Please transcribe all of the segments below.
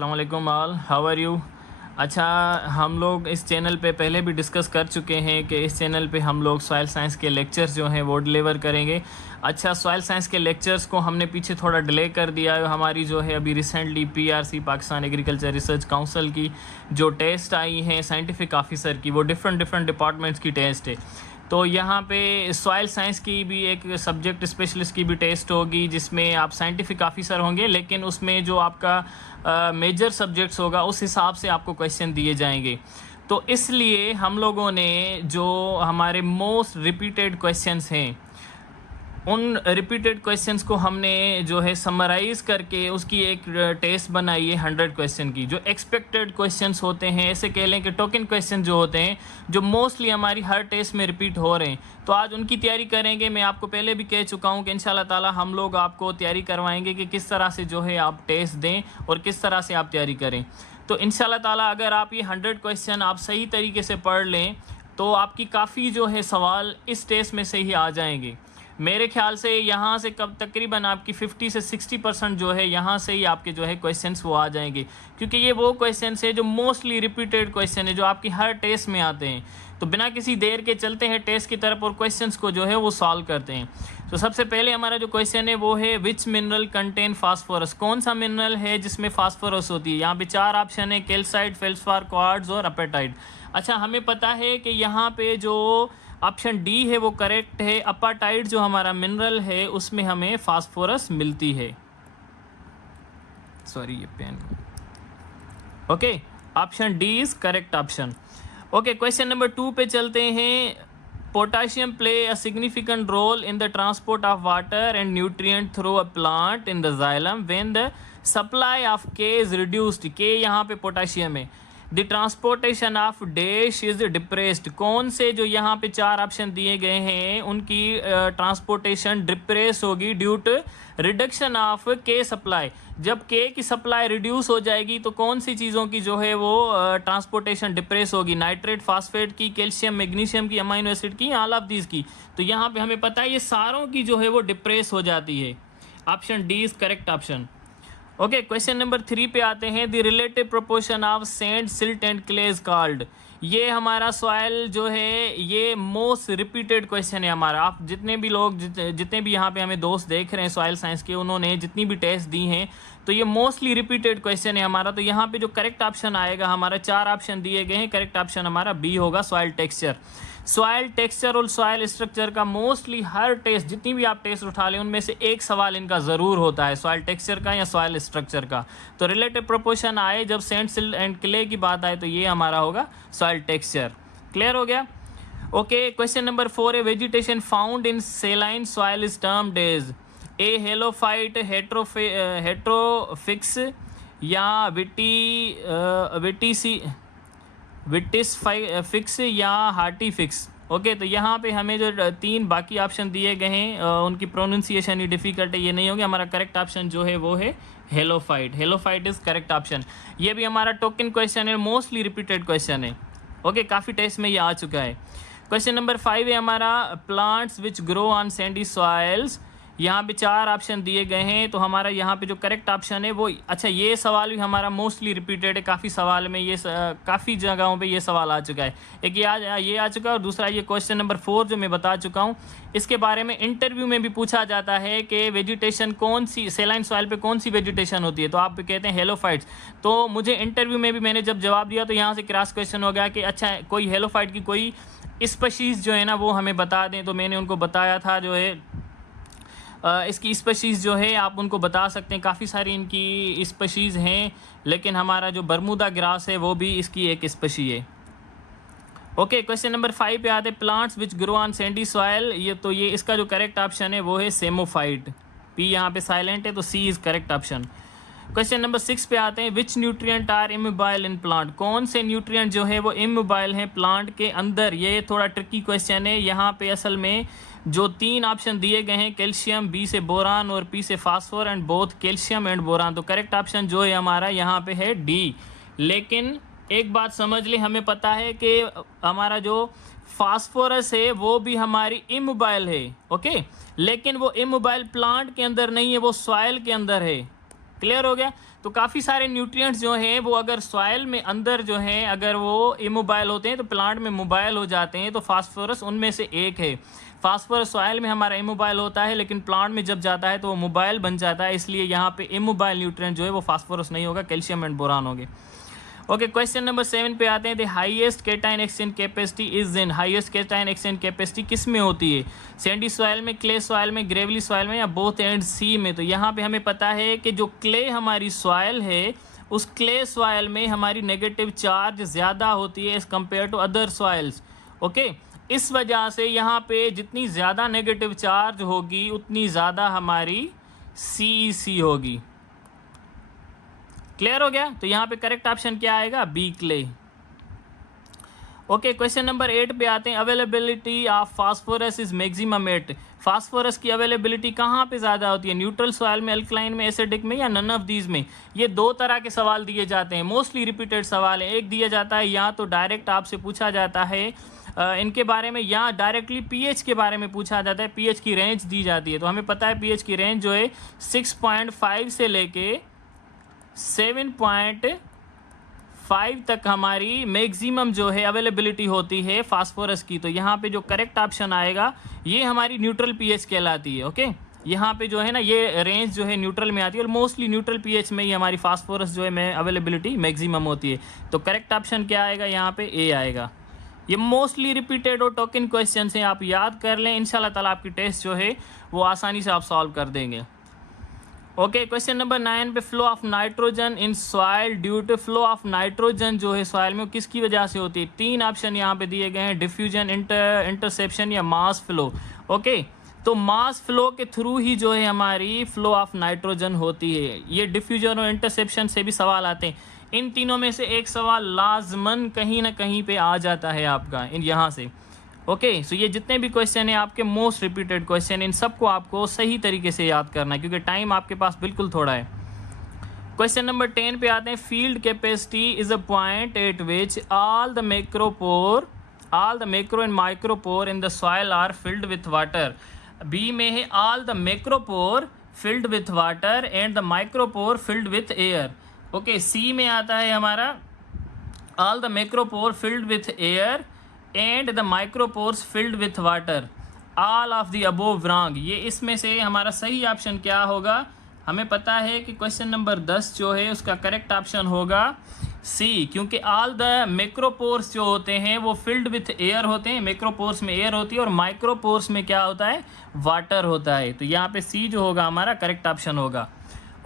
अस्सलाम वालेकुम all, how are you. अच्छा, हम लोग इस चैनल पे पहले भी डिस्कस कर चुके हैं कि इस चैनल पे हम लोग सॉइल साइंस के लेक्चर्स जो हैं वो डिलीवर करेंगे। अच्छा, सॉइल साइंस के लेक्चर्स को हमने पीछे थोड़ा डिले कर दिया है। हमारी जो है अभी recently PRC Pakistan agriculture research council की जो टेस्ट आई हैं साइंटिफिक ऑफिसर की, वो डिफरेंट डिपार्टमेंट्स की टेस्ट है। तो यहाँ पे सॉइल साइंस की भी एक सब्जेक्ट स्पेशलिस्ट की भी टेस्ट होगी जिसमें आप साइंटिफिक ऑफिसर होंगे, लेकिन उसमें जो आपका मेजर सब्जेक्ट्स होगा उस हिसाब से आपको क्वेश्चन दिए जाएंगे। तो इसलिए हम लोगों ने जो हमारे मोस्ट रिपीटेड क्वेश्चंस हैं उन रिपीटेड क्वेश्चंस को हमने जो है समराइज़ करके उसकी एक टेस्ट बनाई है 100 क्वेश्चन की। जो एक्सपेक्टेड क्वेश्चंस होते हैं, ऐसे कह लें कि टोकन क्वेश्चन जो होते हैं, जो मोस्टली हमारी हर टेस्ट में रिपीट हो रहे हैं, तो आज उनकी तैयारी करेंगे। मैं आपको पहले भी कह चुका हूं कि इंशाल्लाह ताला हम लोग आपको तैयारी करवाएंगे कि किस तरह से जो है आप टेस्ट दें और किस तरह से आप तैयारी करें। तो इंशाल्लाह ताला अगर आप ये 100 क्वेश्चन आप सही तरीके से पढ़ लें तो आपकी काफ़ी जो है सवाल इस टेस्ट में से ही आ जाएंगे। मेरे ख्याल से यहाँ से कब तकरीबन आपकी 50 से 60% जो है यहाँ से ही आपके जो है क्वेश्चंस वो आ जाएंगे, क्योंकि ये वो क्वेश्चंस है जो मोस्टली रिपीटेड क्वेश्चन है जो आपकी हर टेस्ट में आते हैं। तो बिना किसी देर के चलते हैं टेस्ट की तरफ और क्वेश्चंस को जो है वो सॉल्व करते हैं। तो सबसे पहले हमारा जो क्वेश्चन है वो है विच मिनरल कंटेन फास्फोरस। कौन सा मिनरल है जिसमें फास्फोरस होती है। यहाँ पे 4 ऑप्शन है, कैल्साइट, फेल्सफार, क्वार्ट्ज और अपेटाइट। अच्छा, हमें पता है कि यहाँ पे जो ऑप्शन डी है वो करेक्ट है। अपाटाइट जो हमारा मिनरल है उसमें हमें फास्फोरस मिलती है। सॉरी, ये pen. Okay, option D is correct option. Okay, question number 2 पे चलते हैं। Potassium play a significant role in the transport of water and nutrient through a plant in the xylem when the supply of K is reduced. K यहाँ पे potassium है। The transportation of dash is depressed. कौन से जो यहाँ पे 4 option दिए गए हैं उनकी ट्रांसपोर्टेशन डिप्रेस होगी ड्यू टू रिडक्शन ऑफ के सप्लाई। जब के की सप्लाई रिड्यूस हो जाएगी तो कौन सी चीज़ों की जो है वो ट्रांसपोर्टेशन डिप्रेस होगी। नाइट्रेट, फास्फेट की, कैल्शियम, मैग्नीशियम की, अमाइनो एसिड की, ऑल ऑफ दीज की। तो यहाँ पे हमें पता है ये सारों की जो है वो डिप्रेस हो जाती है। Option D is correct option. Okay, question number 3 पे आते हैं। The relative proportion of sand, silt and clay is called. ये हमारा सॉइल जो है ये मोस्ट रिपीटेड क्वेश्चन है हमारा। आप जितने भी लोग जितने भी यहाँ पे हमें दोस्त देख रहे हैं सॉइल साइंस के, उन्होंने जितनी भी टेस्ट दी हैं तो ये मोस्टली रिपीटेड क्वेश्चन है हमारा। तो यहाँ पे जो करेक्ट ऑप्शन आएगा, हमारा 4 ऑप्शन दिए गए हैं, करेक्ट ऑप्शन हमारा बी होगा, सॉइल टेक्सचर। सॉइल टेक्सचर और सॉइल स्ट्रक्चर का मोस्टली हर टेस्ट, जितनी भी आप टेस्ट उठा लें, उनमें से एक सवाल इनका ज़रूर होता है, सॉइल टेक्सचर का या सॉइल स्ट्रक्चर का। तो रिलेटिव प्रोपोर्शन आए जब सैंड, सिल्ट एंड क्ले की बात आए तो ये हमारा होगा सॉइल टेक्सचर। क्लियर हो गया। ओके, क्वेश्चन नंबर 4 है। Vegetation found in saline soil is termed as a halophyte, heterophytes या विटिस फिक्स या हार्टी फिक्स। ओके, तो यहाँ पे हमें जो 3 बाकी ऑप्शन दिए गए हैं उनकी प्रोनाउंसिएशन ही डिफिकल्ट है, ये नहीं होगी। हमारा करेक्ट ऑप्शन जो है वो है halophyte. Halophyte is correct option. ये भी हमारा टोकन क्वेश्चन है, मोस्टली रिपीटेड क्वेश्चन है। ओके, काफ़ी टेस्ट में ये आ चुका है। क्वेश्चन नंबर 5 है हमारा plants which grow on Sandy soils. यहाँ पे 4 ऑप्शन दिए गए हैं, तो हमारा यहाँ पे जो करेक्ट ऑप्शन है वो, अच्छा ये सवाल भी हमारा मोस्टली रिपीटेड है, काफ़ी सवाल में ये काफ़ी जगहों पे ये सवाल आ चुका है। एक ये आ चुका है और दूसरा ये क्वेश्चन नंबर 4 जो मैं बता चुका हूँ, इसके बारे में इंटरव्यू में भी पूछा जाता है कि वेजिटेशन कौन सी, सेलाइन सॉइल पे कौन सी वेजिटेशन होती है, तो आप कहते हैं हेलोफाइट्स। तो मुझे इंटरव्यू में भी मैंने जब जवाब दिया तो यहाँ से क्रॉस क्वेश्चन हो गया कि अच्छा कोई हेलोफाइट की कोई स्पीशीज़ जो है ना वो हमें बता दें। तो मैंने उनको बताया था जो है इसकी स्पीशीज़ जो है आप उनको बता सकते हैं, काफ़ी सारी इनकी स्पीशीज़ हैं, लेकिन हमारा जो बरमूदा ग्रास है वो भी इसकी एक स्पीशी है। ओके, क्वेश्चन नंबर 5 पे आते हैं। Plants which grow on Sandy soil. ये इसका जो करेक्ट ऑप्शन है वो है सेमोफाइट। पी यहाँ पे साइलेंट है तो C is correct option. Question number 6 पे आते हैं। Which nutrient are immobile in plant. कौन से न्यूट्रिएंट जो है वो इमोबाइल हैं प्लांट के अंदर। ये थोड़ा ट्रिकी क्वेश्चन है। यहाँ पे असल में जो 3 ऑप्शन दिए गए हैं, कैल्शियम, बी से बोरान और पी से phosphor and both calcium and boron. तो करेक्ट ऑप्शन जो है हमारा यहाँ पे है डी। लेकिन एक बात समझ ले, हमें पता है कि हमारा जो फास्फोरस है वो भी हमारी इमोबाइल है। ओके, लेकिन वो इमोबाइल प्लांट के अंदर नहीं है, वो सॉइल के अंदर है। क्लियर हो गया। तो काफ़ी सारे न्यूट्रिएंट्स जो हैं वो अगर सॉइल में अंदर जो हैं अगर वो इमोबाइल होते हैं तो प्लांट में मोबाइल हो जाते हैं, तो फास्फोरस उनमें से एक है। फास्फोरस सॉइल में हमारा इमोबाइल होता है, लेकिन प्लांट में जब जाता है तो वो मोबाइल बन जाता है, इसलिए यहाँ पे इमोबाइल न्यूट्रिएंट जो है वो फास्फोरस नहीं होगा, कैल्शियम एंड बोरान होंगे। ओके, क्वेश्चन नंबर 7 पे आते हैं। The highest cation exchange capacity is in, highest cation exchange capacity किस में होती है? सैंडी सॉइल में, क्ले सॉइल में, ग्रेवली सॉइल में, या बोथ एंड सी में? तो यहाँ पे हमें पता है कि जो क्ले हमारी सॉइल है उस क्ले सॉइल में हमारी नेगेटिव चार्ज ज़्यादा होती है as compare to other soils. Okay, इस वजह से यहाँ पे जितनी ज़्यादा नेगेटिव चार्ज होगी उतनी ज़्यादा हमारी CEC होगी। क्लियर हो गया? तो यहाँ पे करेक्ट ऑप्शन क्या आएगा? B, clay. Okay, question number 8 पे आते हैं। Availability of phosphorus is maximum at, phosphorus की अवेलेबिलिटी कहाँ पे ज़्यादा होती है? न्यूट्रल सॉइल में, अल्कलाइन में, एसिडिक में, या नन ऑफ दीज में? ये दो तरह के सवाल दिए जाते हैं, मोस्टली रिपीटेड सवाल है। एक दिया जाता है या तो डायरेक्ट आपसे पूछा जाता है इनके बारे में, या डायरेक्टली पीएच के बारे में पूछा जाता है, पीएच की रेंज दी जाती है। तो हमें पता है पीएच की रेंज जो है 6.5 से लेके 7.5 तक हमारी मैक्सिमम जो है अवेलेबिलिटी होती है फास्फोरस की। तो यहाँ पे जो करेक्ट ऑप्शन आएगा ये हमारी न्यूट्रल पीएच कहलाती है। ओके, यहाँ पे जो है ना ये रेंज जो है न्यूट्रल में आती है, और मोस्टली न्यूट्रल पीएच में ही हमारी फास्फोरस जो है अवेलेबिलिटी मैक्सिमम होती है। तो करेक्ट ऑप्शन क्या आएगा? यहाँ पे ए आएगा। ये मोस्टली रिपीटेड और टोकन क्वेश्चन हैं, आप याद कर लें, इंशाल्लाह ताला आपकी टेस्ट जो है वो आसानी से आप सॉल्व कर देंगे। ओके, क्वेश्चन नंबर 9 पे flow of nitrogen in soil due to, flow of nitrogen जो है सॉइल में किसकी वजह से होती है? 3 ऑप्शन यहाँ पे दिए गए हैं, डिफ्यूजन, इंटरसेप्शन, या मास फ्लो। ओके, तो मास फ्लो के थ्रू ही जो है हमारी फ्लो ऑफ नाइट्रोजन होती है। ये डिफ्यूजन और इंटरसेप्शन से भी सवाल आते हैं। इन तीनों में से एक सवाल लाजमन कहीं ना कहीं पे आ जाता है आपका इन यहाँ से। ओके, सो ये जितने भी क्वेश्चन हैं आपके मोस्ट रिपीटेड क्वेश्चन, इन सबको आपको सही तरीके से याद करना है क्योंकि टाइम आपके पास बिल्कुल थोड़ा है। क्वेश्चन नंबर 10 पे आते हैं। Field capacity is a point at which all the macro and micropore in the soil are filled with water. B में है all the macropore filled with water and the micropore filled with air. Okay, C में आता है हमारा all the macropore filled with air and the micropores filled with water, all of the above wrong. ये इसमें से हमारा सही option क्या होगा? हमें पता है कि क्वेश्चन नंबर 10 जो है उसका करेक्ट ऑप्शन होगा सी, क्योंकि ऑल द मैक्रोपोर्स जो होते हैं वो फिल्ड विथ एयर होते हैं, मैक्रोपोर्स में एयर होती है और माइक्रोपोर्स में क्या होता है? वाटर होता है। तो यहाँ पे सी जो होगा हमारा करेक्ट ऑप्शन होगा।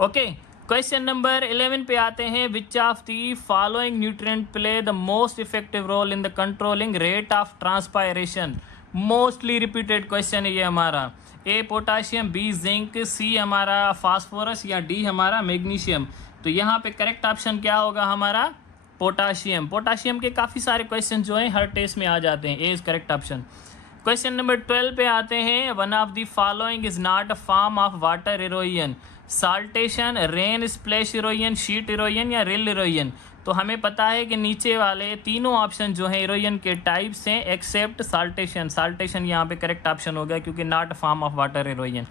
ओके, क्वेश्चन नंबर 11 पे आते हैं। Which of the following nutrient play the most effective role in the controlling rate of transpiration? Mostly repeated question है ये हमारा। A potassium, B zinc, C हमारा फास्फोरस, या डी हमारा मैग्नीशियम। तो यहाँ पे करेक्ट ऑप्शन क्या होगा हमारा? पोटाशियम। पोटाशियम के काफ़ी सारे क्वेश्चन जो हैं हर टेस्ट में आ जाते हैं, A is correct option. Question number 12 पे आते हैं। One of the following is not a form of water erosion? Saltation, rain splash erosion, sheet erosion, या रिल इरोजन? तो हमें पता है कि नीचे वाले तीनों ऑप्शन जो हैं इरोजन के टाइप्स हैं एक्सेप्ट साल्टेशन। साल्टेशन यहाँ पे करेक्ट ऑप्शन हो गया क्योंकि not form of water erosion.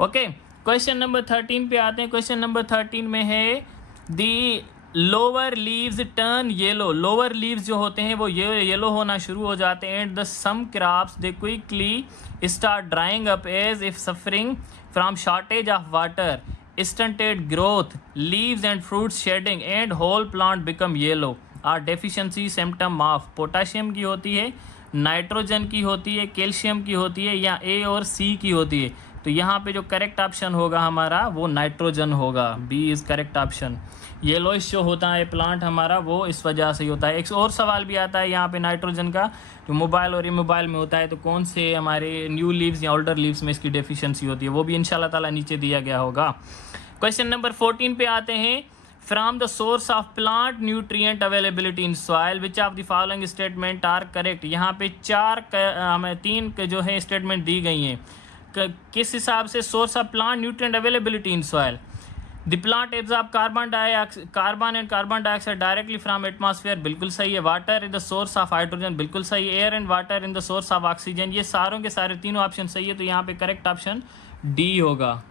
Okay, question number 13 पे आते हैं। क्वेश्चन नंबर 13 में है the lower leaves turn yellow. Lower leaves जो होते हैं वो येलो होना शुरू हो जाते हैं। And the some crops they quickly start drying up as if suffering from shortage of water, stunted growth, leaves and fruits shedding and whole plant become yellow are deficiency symptom of? Potassium की होती है, nitrogen की होती है, calcium की होती है, या ए और सी की होती है? तो यहाँ पे जो करेक्ट ऑप्शन होगा हमारा वो नाइट्रोजन होगा। B is correct option. Yellowish जो होता है प्लांट हमारा वो इस वजह से ही होता है। एक और सवाल भी आता है यहाँ पे नाइट्रोजन का, जो मोबाइल और इमोबाइल में होता है, तो कौन से हमारे न्यू लीव्स या ओल्डर लीव्स में इसकी डेफिशिएंसी होती है, वो भी इंशाल्लाह ताला नीचे दिया गया होगा। क्वेश्चन नंबर 14 पे आते हैं। From the source of plant nutrient availability in soil which of the following statement are correct? यहाँ पे हमें 3 जो है स्टेटमेंट दी गई हैं। किस हिसाब से? Source of plant nutrient availability in soil. The plant absorb carbon and carbon dioxide directly from atmosphere, बिल्कुल सही है। Water is the source of hydrogen, बिल्कुल सही है। Air and water in the source of oxygen, ये सारों के सारे तीनों ऑप्शन सही है। तो यहाँ पे करेक्ट ऑप्शन डी होगा।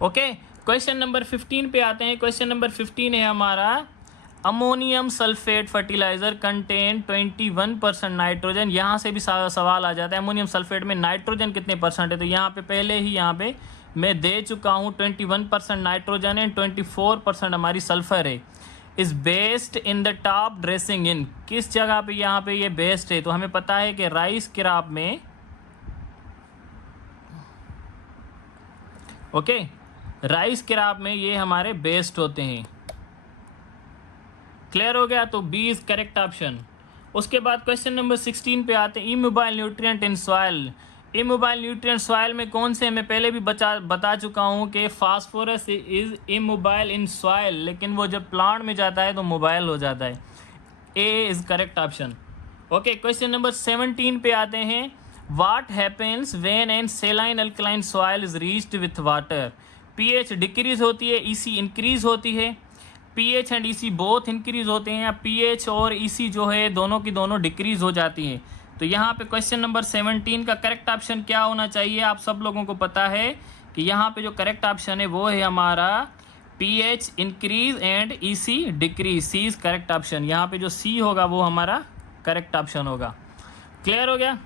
ओके, क्वेश्चन नंबर 15 पे आते हैं। क्वेश्चन नंबर 15 है हमारा, ammonium sulphate fertiliser contain 21% nitrogen. यहाँ से भी सवाल आ जाता है अमोनियम सल्फेट में नाइट्रोजन कितने परसेंट है। तो यहाँ पे पहले ही यहाँ पे मैं दे चुका हूँ 21% नाइट्रोजन है, 24% हमारी सल्फर है। Is based in the top dressing in, किस जगह पे यहाँ पे ये बेस्ड है। तो हमें पता है कि राइस क्रॉप में, ओके, राइस क्रॉप में ये हमारे बेस्ड होते हैं। क्लियर हो गया, तो बी इज करेक्ट ऑप्शन। उसके बाद क्वेश्चन नंबर 16 पे आते हैं, immobile nutrient in soil. Immobile nutrient soil में कौन से, मैं पहले भी बता चुका हूँ कि phosphorus is immobile in soil, लेकिन वो जब प्लांट में जाता है तो मोबाइल हो जाता है। A is correct option. Okay, question number 17 पे आते हैं, what happens when an saline alkaline soil is reached with water. PH decrease होती है, ईसी इंक्रीज होती है। PH and EC both increase होते हैं, या पीएच और ईसी जो है दोनों की दोनों डिक्रीज हो जाती हैं। तो यहाँ पे क्वेश्चन नंबर 17 का करेक्ट ऑप्शन क्या होना चाहिए, आप सब लोगों को पता है कि यहाँ पे जो करेक्ट ऑप्शन है वो है हमारा pH increase and EC decrease. C is correct option. यहाँ पे जो सी होगा वो हमारा करेक्ट ऑप्शन होगा। क्लियर हो गया।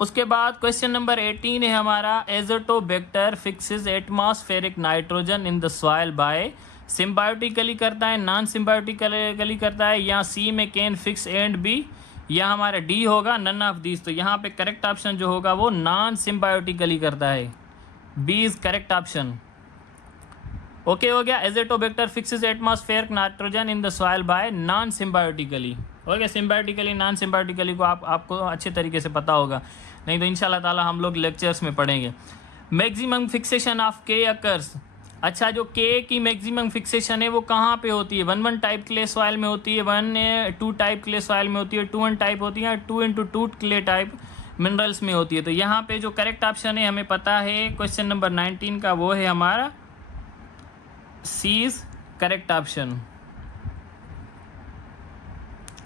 उसके बाद क्वेश्चन नंबर 18 है हमारा, Azotobacter fixes atmospheric nitrogen in the soil bye, symbiotically करता है, नॉन सिम्बायोटिकली करता है, या सी में कैन फिक्स एंड बी, या हमारा डी होगा नन ऑफ दिस। तो यहाँ पे करेक्ट ऑप्शन जो होगा वो नॉन सिम्बायोटिकली करता है। B is correct option. Okay हो गया, azotobacter fixes atmospheric nitrogen in the soil by non symbiotically. हो गया, सिम्बायोटिकली नॉन सिम्बायोटिकली को आपको अच्छे तरीके से पता होगा, नहीं तो इंशाल्लाह ताला हम लोग लेक्चर्स में पढ़ेंगे। मैक्सिमम फिक्सेशन ऑफ के अकर्स। अच्छा, जो के की मैक्सिमम फिक्सेशन है वो कहाँ पे होती है? 1 टाइप क्ले सॉइल में होती है, 1 टाइप क्ले सॉइल में होती है, 2 टाइप होती है, 2 क्ले टाइप मिनरल्स में होती है। तो यहाँ पे जो करेक्ट ऑप्शन है हमें पता है क्वेश्चन नंबर 19 का, वो है हमारा C is correct option.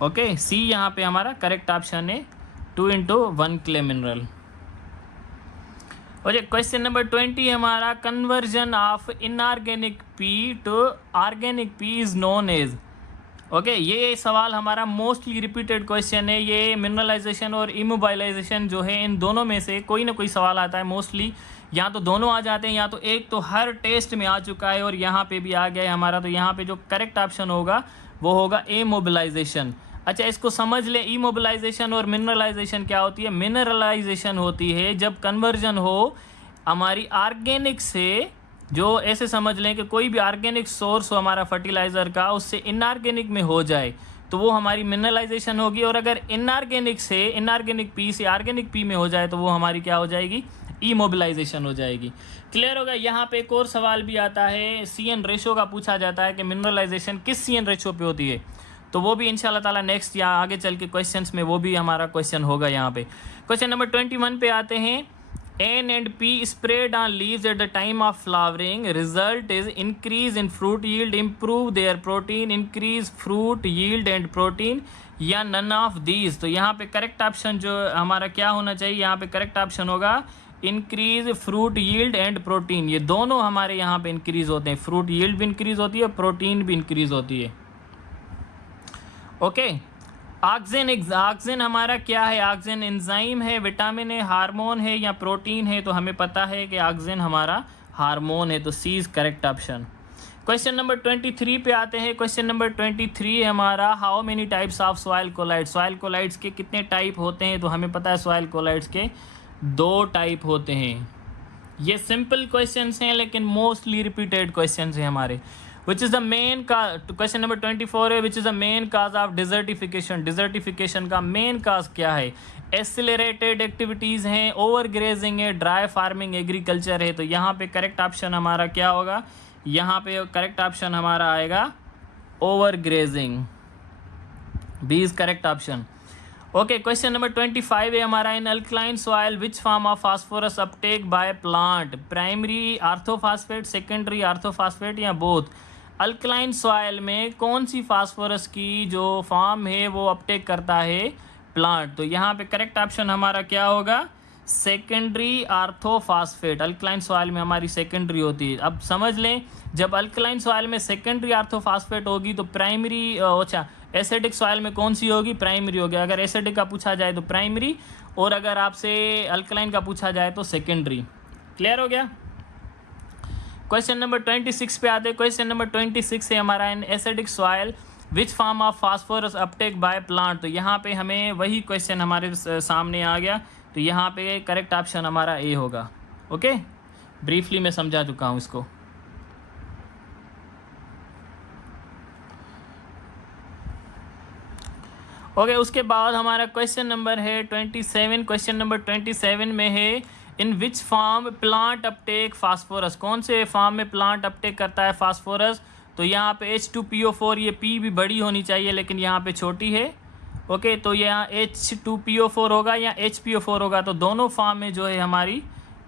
Okay, C यहाँ पे हमारा करेक्ट ऑप्शन है, 2 क्ले मिनरल। और क्वेश्चन नंबर 20 हमारा, conversion of inorganic P to organic P is known as. Okay, ये सवाल हमारा मोस्टली रिपीटेड क्वेश्चन है। ये मिनरलाइजेशन और इमोबाइलाइजेशन जो है, इन दोनों में से कोई ना कोई सवाल आता है मोस्टली, या तो दोनों आ जाते हैं या तो एक तो हर टेस्ट में आ चुका है और यहाँ पे भी आ गया है हमारा। तो यहाँ पे जो करेक्ट ऑप्शन होगा वो होगा इमोबिलाइजेशन। अच्छा, इसको समझ ले, इमोबिलाइजेशन और मिनरलाइजेशन क्या होती है। मिनरलाइजेशन होती है जब कन्वर्जन हो हमारी ऑर्गेनिक से, जो ऐसे समझ लें कि कोई भी ऑर्गेनिक सोर्स हो हमारा फर्टिलाइज़र का, उससे इनऑर्गेनिक में हो जाए तो वो हमारी मिनरलाइजेशन होगी। और अगर इनऑर्गेनिक से, इनऑर्गेनिक पी से ऑर्गेनिक पी में हो जाए तो वो हमारी क्या हो जाएगी? इमोबिलाइजेशन हो जाएगी। क्लियर होगा। यहाँ पे एक और सवाल भी आता है, CN रेशो का पूछा जाता है कि मिनरलाइजेशन किस CN रेशो पे होती है। तो वो भी इंशाल्लाह ताला नेक्स्ट या आगे चल के क्वेश्चंस में वो भी हमारा क्वेश्चन होगा। यहाँ पे क्वेश्चन नंबर 21 पे आते हैं, N and P sprayed on leaves at the time of flowering. Result is increase in fruit yield, improve their protein, increase fruit yield and protein, या none of these। तो यहाँ पे करेक्ट ऑप्शन जो हमारा क्या होना चाहिए, यहाँ पे करेक्ट ऑप्शन होगा increase fruit yield and protein. ये दोनों हमारे यहाँ पे इंक्रीज होते हैं, फ्रूट यील्ड भी इंक्रीज होती है, प्रोटीन भी इंक्रीज होती है। ओके, ऑक्सिन हमारा क्या है? ऑक्सिन एंजाइम है, विटामिन है, हार्मोन है, या प्रोटीन है? तो हमें पता है कि ऑक्सिन हमारा हार्मोन है। तो C is correct option. Question number 23 पे आते हैं। क्वेश्चन नंबर 23 हमारा, how many types of soil colloids. Soil colloids के कितने टाइप होते हैं? तो हमें पता है सॉइल कोलाइड्स के 2 टाइप होते हैं। ये सिंपल क्वेश्चंस हैं लेकिन मोस्टली रिपीटेड क्वेश्चंस हैं हमारे। विच इज़ द मेन का, क्वेश्चन नंबर 24 है, which is the main cause of desertification. Desertification का मेन काज क्या है? एक्सिलरेटेड एक्टिविटीज़ हैं, ओवर ग्रेजिंग है, ड्राई फार्मिंग एग्रीकल्चर है। तो यहाँ पे करेक्ट ऑप्शन हमारा क्या होगा? यहाँ पे करेक्ट ऑप्शन हमारा आएगा over grazing. B is correct option. Okay, question number 25 है हमारा, in alkaline soil which form of phosphorus uptake by plant. Primary orthophosphate, secondary orthophosphate, या बोथ। अल्कलाइन सॉइल में कौन सी फास्फोरस की जो फॉर्म है वो अपटेक करता है? प्लांट। तो यहाँ पे करेक्ट ऑप्शन हमारा क्या होगा? सेकेंडरी आर्थोफास्फेट अल्कलाइन सॉइल में हमारी सेकेंडरी होती है। अब समझ लें, जब अल्कलाइन सॉइल में सेकेंडरी आर्थोफास्फेट होगी तो प्राइमरी, अच्छा एसिडिक सॉइल में कौन सी होगी? प्राइमरी होगी। अगर एसिडिक का पूछा जाए तो प्राइमरी, और अगर आपसे अल्कलाइन का पूछा जाए तो सेकेंडरी। क्लियर हो गया? क्वेश्चन नंबर 26 पे आते हैं। क्वेश्चन नंबर 26 है हमारा, in acidic soil which form of phosphorus uptake by plant. तो यहाँ पे हमें वही क्वेश्चन हमारे सामने आ गया, तो यहाँ पे करेक्ट ऑप्शन हमारा ए होगा। ओके, ब्रीफली मैं समझा चुका हूँ इसको। ओके, उसके बाद हमारा क्वेश्चन नंबर है 27। क्वेश्चन नंबर 27 में है, in which form plant uptake phosphorus. कौन से फॉर्म में प्लांट अपटेक करता है फास्फोरस? तो यहाँ पे H2PO4, ये P भी बड़ी होनी चाहिए लेकिन यहाँ पे छोटी है। ओके, तो यहाँ H2PO4 होगा या HPO4 होगा, तो दोनों फॉर्म में जो है हमारी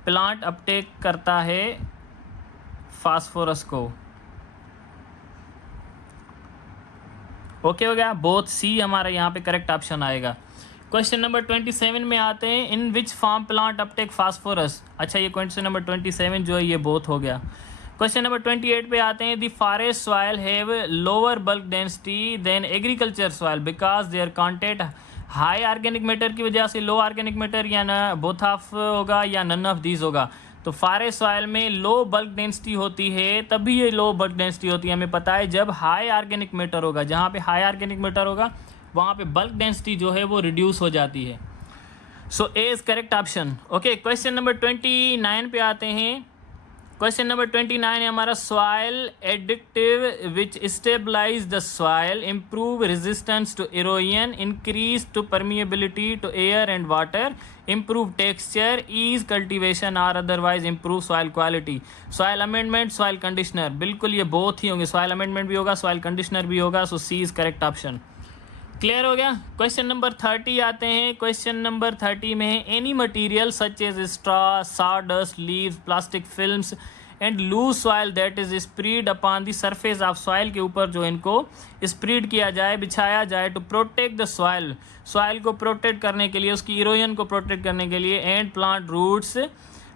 प्लांट अपटेक करता है फास्फोरस को। ओके हो गया, बोथ सी हमारा यहाँ पे करेक्ट ऑप्शन आएगा। क्वेश्चन नंबर 27 में आते हैं, in which form plant uptake phosphorus. अच्छा, ये क्वेश्चन नंबर 27 जो है ये बोथ हो गया। क्वेश्चन नंबर 28 पे आते हैं, the forest soil have lower bulk density than agriculture soil because their content high organic matter की वजह से, लो ऑर्गेनिक मैटर या ना बोथ ऑफ होगा या नन ऑफ दीज होगा। तो फॉरेस्ट सॉइल में लो बल्क डेंसिटी होती है, तभी ये लो बल्क डेंसिटी होती है, हमें पता है, जब हाई ऑर्गेनिक मैटर होगा। जहाँ पे हाई ऑर्गेनिक मैटर होगा वहाँ पे बल्क डेंसिटी जो है वो रिड्यूस हो जाती है। So A is correct option. Okay, question number 29 पे आते हैं। क्वेश्चन नंबर 29 है हमारा, सॉइल एडिक्टिव which stabilize the soil, improve resistance to erosion, increase to permeability to air and water, improve texture, ease cultivation और otherwise improve soil quality. Soil amendment, soil conditioner, बिल्कुल ये both ही होंगे, soil amendment भी होगा, soil conditioner भी होगा। सो सी is correct option. Clear हो गया? क्वेश्चन नंबर 30 आते हैं। क्वेश्चन नंबर 30 में है, any material such as straw, sawdust, leaves, plastic films and loose soil that is spread upon the surface of soil, के ऊपर जो इनको स्प्रेड किया जाए, बिछाया जाए, to protect the soil, soil को प्रोटेक्ट करने के लिए, उसकी इरोजन को प्रोटेक्ट करने के लिए, and plant roots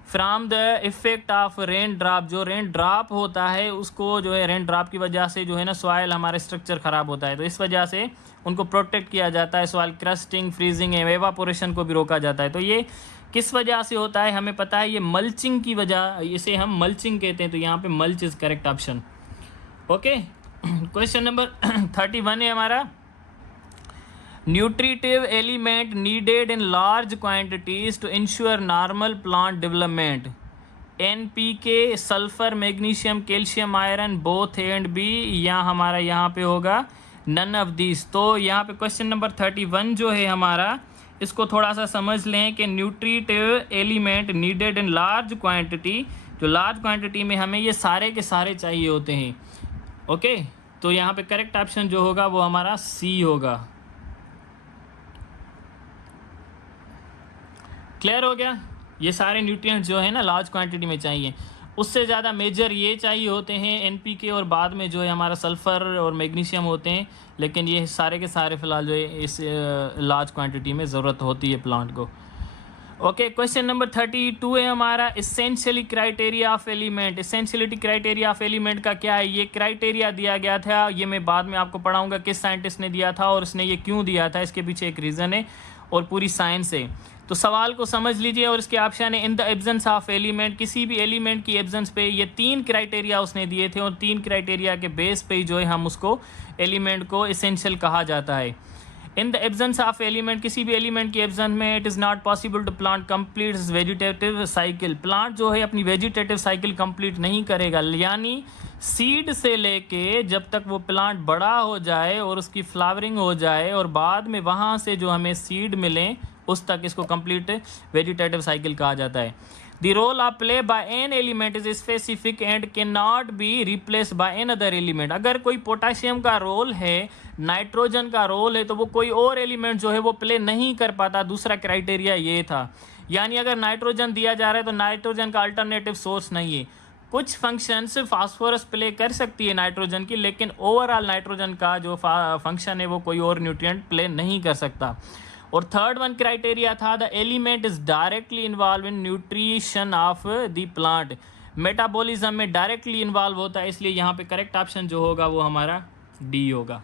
from the effect of rain drop. जो रेन ड्रॉप होता है उसको जो है, रेन ड्रॉप की वजह से जो है ना सॉइल हमारा स्ट्रक्चर ख़राब होता है, तो इस वजह से उनको प्रोटेक्ट किया जाता है। सॉइल क्रस्टिंग, फ्रीजिंग, एवापोरेशन को भी रोका जाता है। तो ये किस वजह से होता है हमें पता है, ये मल्चिंग की वजह, इसे हम मल्चिंग कहते हैं। तो यहाँ पे mulch is correct option. Okay, question number 31 है हमारा, nutritive element needed in large quantities to ensure normal plant development, NPK, sulphur, magnesium, calcium, iron, both A and B, या हमारा यहाँ पे होगा नन ऑफ दिस। तो यहाँ पे क्वेश्चन नंबर 31 जो है हमारा, इसको थोड़ा सा समझ लें कि nutritive element needed in large quantity, जो लार्ज क्वांटिटी में हमें ये सारे के सारे चाहिए होते हैं। ओके, तो यहाँ पे करेक्ट ऑप्शन जो होगा वो हमारा सी होगा। क्लियर हो गया? ये सारे न्यूट्रिएंट्स जो है ना लार्ज क्वांटिटी में चाहिए, उससे ज़्यादा मेजर ये चाहिए होते हैं NPK, और बाद में जो है हमारा सल्फ़र और मैग्नीशियम होते हैं, लेकिन ये सारे के सारे फ़िलहाल जो है इस लार्ज क्वांटिटी में ज़रूरत होती है प्लांट को। ओके, क्वेश्चन नंबर 32 है हमारा, essentially criteria of element. Essentiality criteria of element का क्या है? ये क्राइटेरिया दिया गया था, ये मैं बाद में आपको पढ़ाऊँगा किस साइंटिस्ट ने दिया था और उसने ये क्यों दिया था, इसके पीछे एक रीज़न है और पूरी साइंस है। तो सवाल को समझ लीजिए और इसके ऑप्शन है, in the absence of element, किसी भी एलिमेंट की एब्सेंस पे, ये 3 क्राइटेरिया उसने दिए थे और 3 क्राइटेरिया के बेस पे जो है हम उसको एलिमेंट को एसेंशियल कहा जाता है। In the absence of element, किसी भी एलिमेंट की एब्सेंस में, it is not possible to plant complete vegetative cycle, plant जो है अपनी वेजिटेटिव साइकिल कंप्लीट नहीं करेगा, यानी सीड से लेके जब तक वो प्लांट बड़ा हो जाए और उसकी फ्लावरिंग हो जाए और बाद में वहाँ से जो हमें सीड मिले उस तक इसको कंप्लीट वेजिटेटिव साइकिल कहा जाता है। The role of play by an element is specific and can not be replace by an other element. अगर कोई पोटाशियम का रोल है, नाइट्रोजन का रोल है, तो वो कोई और एलिमेंट जो है वो प्ले नहीं कर पाता। दूसरा क्राइटेरिया ये था, यानी अगर नाइट्रोजन दिया जा रहा है तो नाइट्रोजन का अल्टरनेटिव सोर्स नहीं है। कुछ फंक्शंस फास्फोरस प्ले कर सकती है नाइट्रोजन की, लेकिन ओवरऑल नाइट्रोजन का जो फंक्शन है वो कोई और न्यूट्रिएंट प्ले नहीं कर सकता। और थर्ड वन क्राइटेरिया था the element is directly involve in nutrition of the plant, metabolism में डायरेक्टली इन्वॉल्व होता है, इसलिए यहाँ पे करेक्ट ऑप्शन जो होगा वो हमारा डी होगा।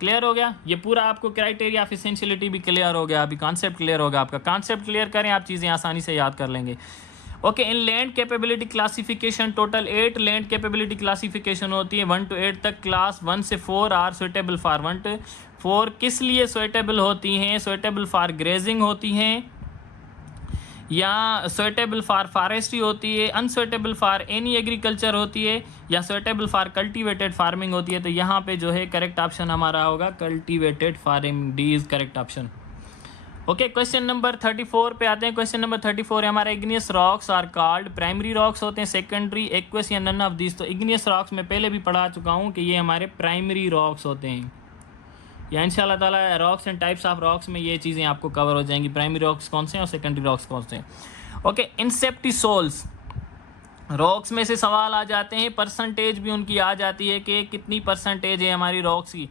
क्लियर हो गया, ये पूरा आपको क्राइटेरिया ऑफ एसेंशियलिटी भी क्लियर हो गया, अभी कॉन्सेप्ट क्लियर होगा आपका। कॉन्सेप्ट क्लियर करें आप चीज़ें आसानी से याद कर लेंगे। ओके, इन land capability classification total 8 land capability classification होती है 1 to 8 तक। क्लास 1 से 4 आर सुइटेबल फॉर 1 to 4 किस लिए सुइटेबल होती हैं? सुइटेबल फॉर ग्रेजिंग होती हैं, या सुइटेबल फॉर फॉरेस्ट्री होती है, अनसुइटेबल फॉर एनी एग्रीकल्चर होती है, या सुइटेबल फॉर कल्टीवेटेड फार्मिंग होती है। तो यहाँ पे जो है करेक्ट ऑप्शन हमारा होगा cultivated farming, D is correct option. Okay, question number 34 पे आते हैं। क्वेश्चन नंबर 34 है हमारा igneous rocks are called, primary rocks होते हैं, सेकेंडरी, एक्वस या नन ऑफ दिस। तो इग्नियस रॉक्स में पहले भी पढ़ा चुका हूँ कि ये हमारे प्राइमरी रॉक्स होते हैं, या इंशाल्लाह ताला rocks and types of rocks में ये चीज़ें आपको कवर हो जाएंगी, प्राइमरी रॉक्स कौन से हैं और सेकेंडरी रॉक्स कौन से हैं। ओके, इंसेप्टिसोल्स रॉक्स में से सवाल आ जाते हैं, परसेंटेज भी उनकी आ जाती है कि कितनी परसेंटेज है हमारी रॉक्स की।